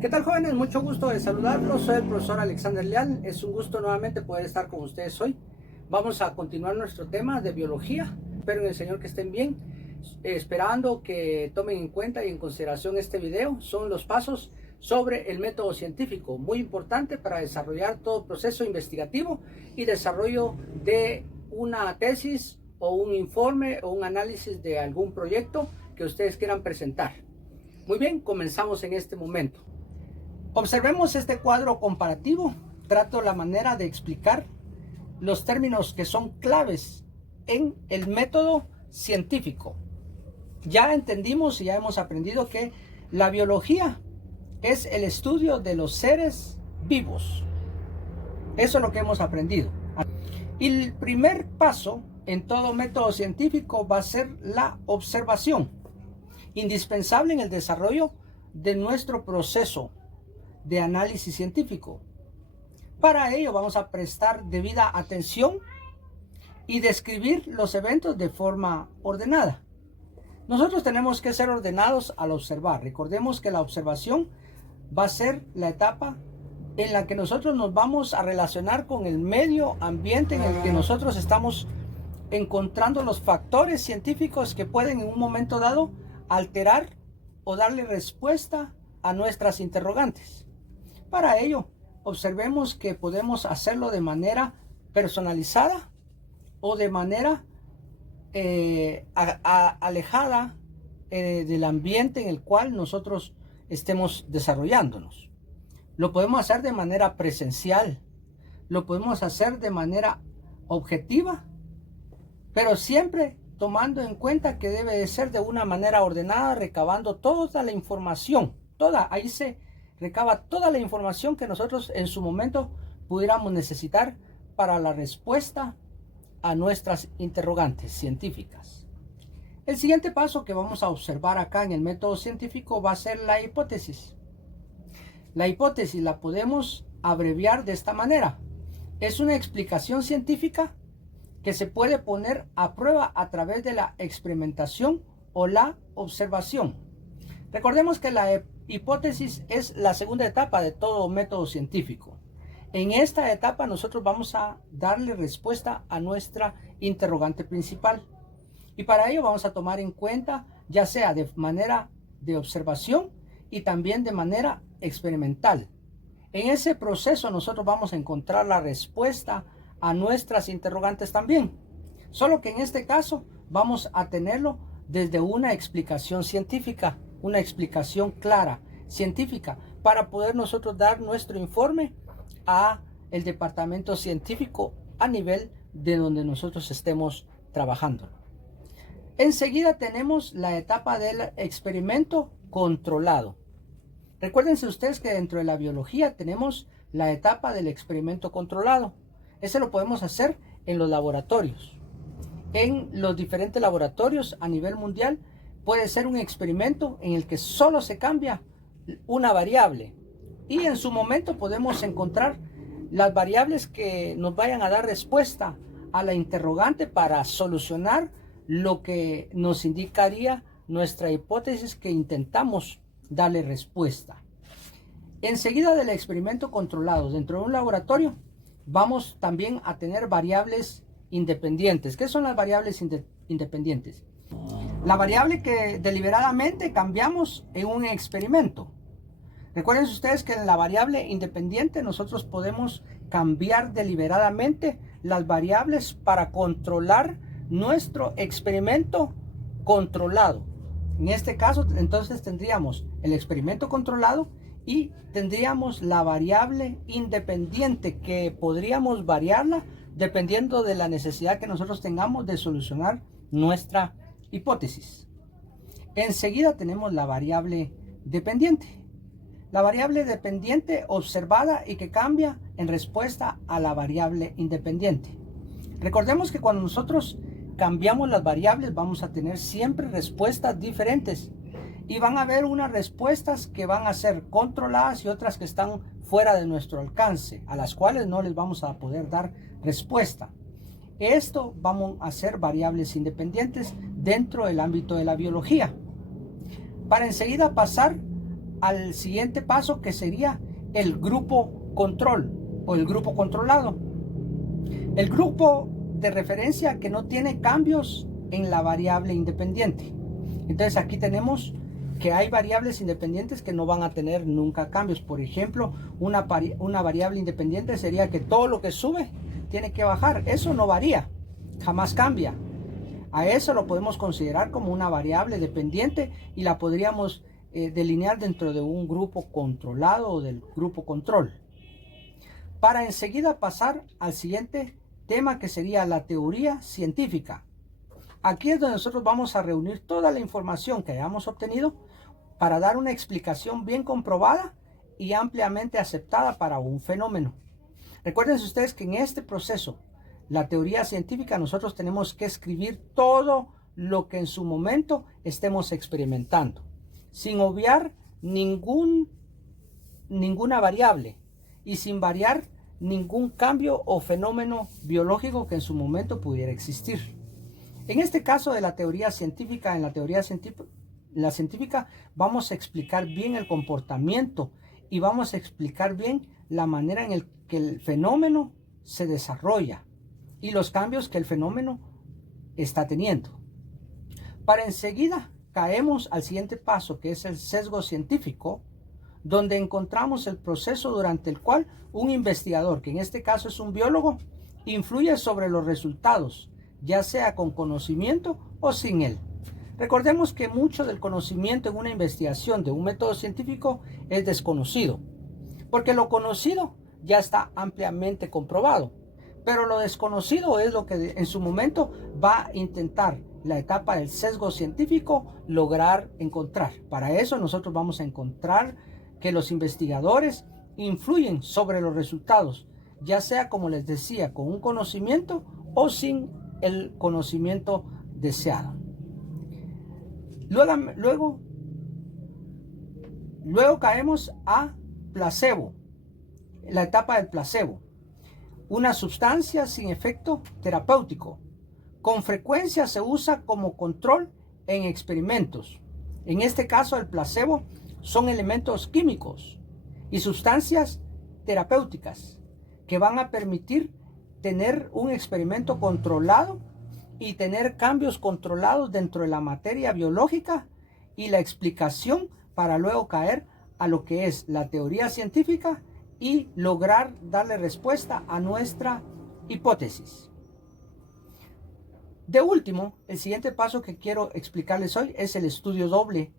¿Qué tal, jóvenes? Mucho gusto de saludarlos. Soy el profesor Alexander Leal. Es un gusto nuevamente poder estar con ustedes hoy. Vamos a continuar nuestro tema de biología. Espero en el Señor que estén bien. Esperando que tomen en cuenta y en consideración este video. Son los pasos sobre el método científico. Muy importante para desarrollar todo proceso investigativo y desarrollo de una tesis o un informe o un análisis de algún proyecto que ustedes quieran presentar. Muy bien, comenzamos en este momento. Observemos este cuadro comparativo. Trato la manera de explicar los términos que son claves en el método científico. Ya entendimos y ya hemos aprendido que la biología es el estudio de los seres vivos. Eso es lo que hemos aprendido. Y el primer paso en todo método científico va a ser la observación, indispensable en el desarrollo de nuestro proceso de análisis científico. Para ello vamos a prestar debida atención y describir los eventos de forma ordenada. Nosotros tenemos que ser ordenados al observar. Recordemos que la observación va a ser la etapa en la que nosotros nos vamos a relacionar con el medio ambiente en el que nosotros estamos encontrando los factores científicos que pueden en un momento dado alterar o darle respuesta a nuestras interrogantes. Para ello, observemos que podemos hacerlo de manera personalizada o de manera alejada del ambiente en el cual nosotros estemos desarrollándonos. Lo podemos hacer de manera presencial, lo podemos hacer de manera objetiva, pero siempre tomando en cuenta que debe de ser de una manera ordenada, recabando toda la información, ahí se recaba toda la información que nosotros en su momento pudiéramos necesitar para la respuesta a nuestras interrogantes científicas. El siguiente paso que vamos a observar acá en el método científico va a ser la hipótesis. La hipótesis la podemos abreviar de esta manera. Es una explicación científica que se puede poner a prueba a través de la experimentación o la observación. Recordemos que la hipótesis es la segunda etapa de todo método científico. En esta etapa nosotros vamos a darle respuesta a nuestra interrogante principal. Y para ello vamos a tomar en cuenta ya sea de manera de observación y también de manera experimental. En ese proceso nosotros vamos a encontrar la respuesta a nuestras interrogantes también. Solo que en este caso vamos a tenerlo desde una explicación científica, una explicación clara, científica, para poder nosotros dar nuestro informe a el departamento científico a nivel de donde nosotros estemos trabajando. Enseguida tenemos la etapa del experimento controlado. Recuérdense ustedes que dentro de la biología tenemos la etapa del experimento controlado. Ese lo podemos hacer en los laboratorios. En los diferentes laboratorios a nivel mundial puede ser un experimento en el que solo se cambia una variable y en su momento podemos encontrar las variables que nos vayan a dar respuesta a la interrogante para solucionar lo que nos indicaría nuestra hipótesis que intentamos darle respuesta. Enseguida del experimento controlado dentro de un laboratorio vamos también a tener variables independientes. ¿Qué son las variables independientes? La variable que deliberadamente cambiamos en un experimento. Recuerden ustedes que en la variable independiente nosotros podemos cambiar deliberadamente las variables para controlar nuestro experimento controlado. En este caso entonces tendríamos el experimento controlado y tendríamos la variable independiente que podríamos variarla dependiendo de la necesidad que nosotros tengamos de solucionar nuestra hipótesis. Enseguida tenemos la variable dependiente. La variable dependiente observada y que cambia en respuesta a la variable independiente. Recordemos que cuando nosotros cambiamos las variables vamos a tener siempre respuestas diferentes y van a haber unas respuestas que van a ser controladas y otras que están fuera de nuestro alcance, a las cuales no les vamos a poder dar respuesta. Esto vamos a ser variables independientes dentro del ámbito de la biología. Para enseguida pasar al siguiente paso, que sería el grupo control o el grupo controlado. El grupo de referencia que no tiene cambios en la variable independiente. Entonces aquí tenemos que hay variables independientes que no van a tener nunca cambios. Por ejemplo, una variable independiente sería que todo lo que sube tiene que bajar. Eso no varía, jamás cambia. A eso lo podemos considerar como una variable dependiente y la podríamos delinear dentro de un grupo controlado o del grupo control. Para enseguida pasar al siguiente tema, que sería la teoría científica. Aquí es donde nosotros vamos a reunir toda la información que hayamos obtenido para dar una explicación bien comprobada y ampliamente aceptada para un fenómeno. Recuerden ustedes que en este proceso, la teoría científica, nosotros tenemos que escribir todo lo que en su momento estemos experimentando, sin obviar ninguna variable y sin variar ningún cambio o fenómeno biológico que en su momento pudiera existir. En este caso de la teoría científica, en la teoría científica vamos a explicar bien el comportamiento y vamos a explicar bien la manera en que el fenómeno se desarrolla y los cambios que el fenómeno está teniendo. Para enseguida caemos al siguiente paso, que es el sesgo científico, donde encontramos el proceso durante el cual un investigador, que en este caso es un biólogo, influye sobre los resultados, ya sea con conocimiento o sin él. Recordemos que mucho del conocimiento en una investigación de un método científico es desconocido, porque lo conocido ya está ampliamente comprobado, pero lo desconocido es lo que en su momento va a intentar la etapa del sesgo científico lograr encontrar. Para eso nosotros vamos a encontrar que los investigadores influyen sobre los resultados, ya sea, como les decía, con un conocimiento o sin el conocimiento deseado. Luego caemos a placebo, la etapa del placebo, una sustancia sin efecto terapéutico. Con frecuencia se usa como control en experimentos. En este caso, el placebo son elementos químicos y sustancias terapéuticas que van a permitir tener un experimento controlado y tener cambios controlados dentro de la materia biológica y la explicación, para luego caer a lo que es la teoría científica y lograr darle respuesta a nuestra hipótesis. De último, el siguiente paso que quiero explicarles hoy es el estudio doble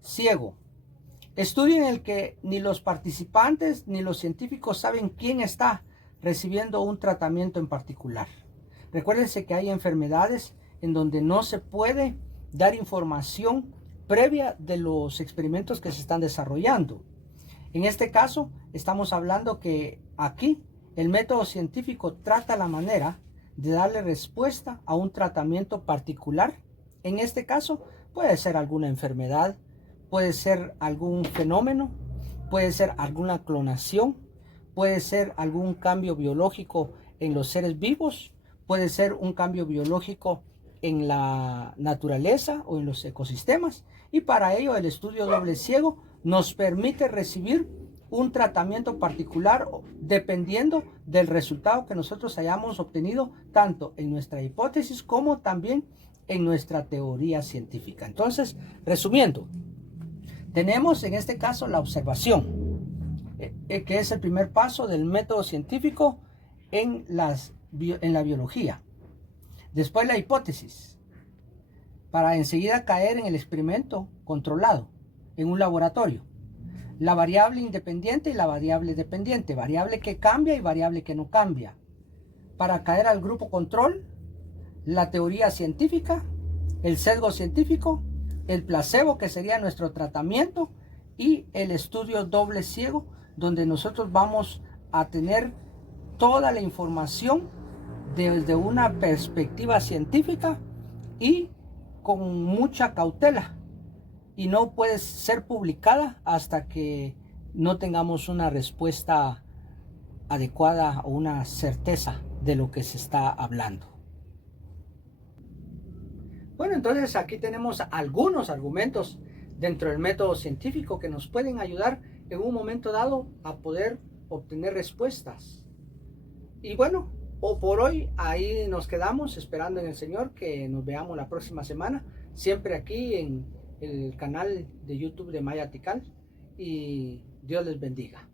ciego. Estudio en el que ni los participantes ni los científicos saben quién está recibiendo un tratamiento en particular. Recuérdense que hay enfermedades en donde no se puede dar información previa de los experimentos que se están desarrollando. En este caso, estamos hablando que aquí el método científico trata la manera de darle respuesta a un tratamiento particular. En este caso, puede ser alguna enfermedad, puede ser algún fenómeno, puede ser alguna clonación, puede ser algún cambio biológico en los seres vivos, puede ser un cambio biológico en la naturaleza o en los ecosistemas, y para ello el estudio doble ciego nos permite recibir un tratamiento particular dependiendo del resultado que nosotros hayamos obtenido tanto en nuestra hipótesis como también en nuestra teoría científica. Entonces, resumiendo, tenemos en este caso la observación, que es el primer paso del método científico en la biología. Después la hipótesis, para enseguida caer en el experimento controlado en un laboratorio. La variable independiente y la variable dependiente, variable que cambia y variable que no cambia. Para caer al grupo control, la teoría científica, el sesgo científico, el placebo, que sería nuestro tratamiento, y el estudio doble ciego, donde nosotros vamos a tener toda la información desde una perspectiva científica y con mucha cautela, y no puede ser publicada hasta que no tengamos una respuesta adecuada o una certeza de lo que se está hablando. Bueno, entonces aquí tenemos algunos argumentos dentro del método científico que nos pueden ayudar en un momento dado a poder obtener respuestas. Y bueno, o por hoy ahí nos quedamos esperando en el Señor que nos veamos la próxima semana, siempre aquí en el canal de YouTube de Maya Tikal, y Dios les bendiga.